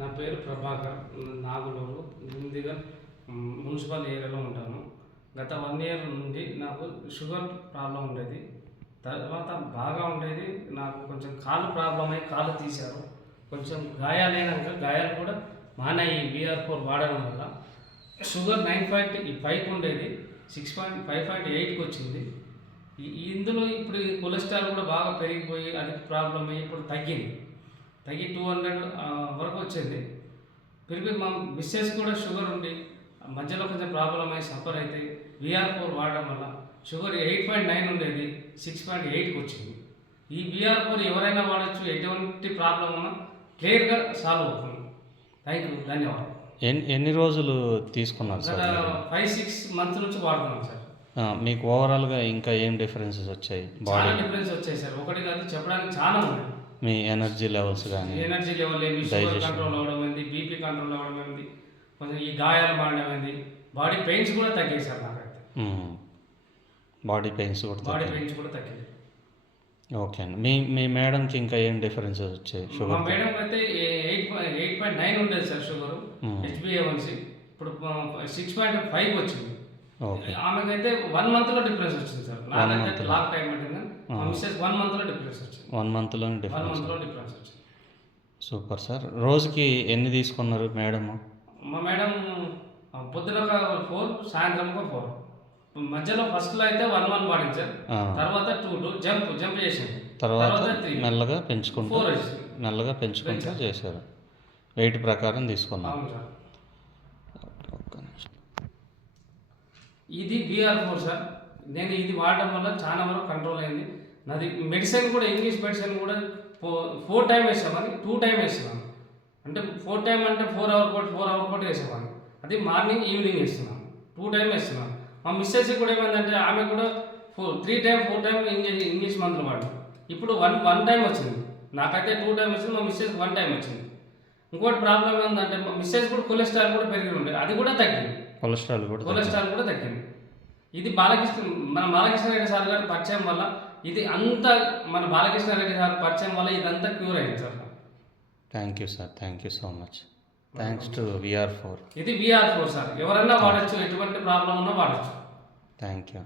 నా పేరు ప్రభాకర్. నాగులూరు ముందుగా మున్సిపల్ ఏరియాలో ఉంటాను. గత 1 ఇయర్ నుండి నాకు షుగర్ ప్రాబ్లం ఉండేది. తర్వాత బాగా ఉండేది. నాకు కొంచెం కాలు ప్రాబ్లం అయ్యి కాలు తీశారు. కొంచెం గాయాలైనాక గాయాలు కూడా మానాయి. VR4 వాడడం వల్ల షుగర్ 9.5 ఉండేది, 5.8కి వచ్చింది. ఇందులో ఇప్పుడు కొలెస్ట్రాల్ కూడా బాగా పెరిగిపోయి అది ప్రాబ్లం అయ్యి ఇప్పుడు తగ్గి 200 వరకు వచ్చింది. పెరిగి మా మిస్సెస్ కూడా షుగర్ ఉండి మధ్యలో కొంచెం ప్రాబ్లం అయ్యి సఫర్ అయితే VR4 వాడడం వల్ల షుగర్ 8.9 ఉండేది, 6.8కి వచ్చింది. ఈ VR4 ఎవరైనా వాడచ్చు, ఎటువంటి ప్రాబ్లం ఉన్నా క్లియర్గా సాల్వ్ అవుతుంది. థ్యాంక్ యూ, ధన్యవాదాలు. ఎన్ని రోజులు తీసుకున్నారు సార్? 5-6 మంత్స్ నుంచి వాడుతున్నాం సార్. మీకు ఓవరాల్గా ఇంకా ఏం డిఫరెన్సెస్ వచ్చాయి? చాలా డిఫరెన్స్ వచ్చాయి సార్. ఒకటి కాదు, చెప్పడానికి చాలా ఉన్నాయి. మీ ఎనర్జీ లెవెల్స్ కానీ, ఎనర్జీ లెవెల్ ఏంటి, షుగర్ కంట్రోల్ అవ్వడం ఏంటి, బీపీ కంట్రోల్ అవ్వడం ఏంటి, కొంచెం ఈ గాయాలు మారడం ఏంటి, బాడీ పెయిన్స్ కూడా తగ్గాయి సార్ నాకైతే. బాడీ పెయిన్స్ కూడా తగ్గాయి. ఓకే అండి. మీ మేడంకి ఇంకా ఏం డిఫరెన్సెస్ వచ్చాయి? మా షుగర్ మేడం అయితే 8.9 ఉండేది సార్ షుగర్, HbA1c. ఇప్పుడు 6.5 వచ్చింది. ఆమెకైతే 1 మంత్లో డిఫరెన్స్ వచ్చింది సార్. నాకైతే లాంగ్ టైం పట్టింది. మా మిస్సెస్ 1 మంత్లో డిఫరెన్స్ వచ్చింది. 1 మంత్లోనే డిఫరెన్స్ వచ్చింది. Super sir. రోజుకి ఎన్ని తీసుకున్నారు మేడం? మా మేడం పొద్దున 4, సాయంత్రం 4. మధ్యలో ఫస్ట్లో అయితే 1 పాటించారు, తర్వాత 2 జంప్ చేసింది, తర్వాత మెల్లగా పెంచుకుంటూ చేశారు. వెయిట్ ప్రకారం తీసుకున్నాను. ఇది VR4 సార్. నేను ఇది వాడడం వల్ల చాలా వరకు కంట్రోల్ అయింది. నాది మెడిసిన్ కూడా, ఇంగ్లీష్ మెడిసిన్ కూడా 4 టైం వేసామని 2 టైం వేస్తున్నాను. అంటే 4 టైం అంటే 4 అవర్ కోటి వేసేవాడిని. అది మార్నింగ్ ఈవినింగ్ వేస్తున్నాను, 2 టైం వేస్తున్నాను. మా మిస్సెస్ కూడా ఏమైందంటే ఆమె కూడా 4 టైం ఇంగ్లీష్ మందులు వాడు. ఇప్పుడు 1 టైం వచ్చింది. నాకైతే 2 టైం వచ్చింది, మా మిస్సెస్ 1 టైం వచ్చింది. ఇంకోటి ప్రాబ్లం ఏంటంటే మా మిస్సెస్ కూడా కొలెస్ట్రాల్ కూడా పెరిగి ఉండే, అది కూడా తగ్గింది. కొలెస్ట్రాల్ కూడా తగ్గింది. ఇది మన బాలకృష్ణ రెడ్డి సార్ గారి పరిచయం వల్ల, ఇది అంతా మన బాలకృష్ణ రెడ్డి సార్ పరిచయం వల్ల ఇదంతా క్యూర్ అయింది sir. Thank you sir, thank you so much. Thanks to VR4. ఇది VR4 సార్. ఎవరైనా వాడచ్చు, ఎటువంటి ప్రాబ్లం ఉన్నా వాడచ్చు. Thank you.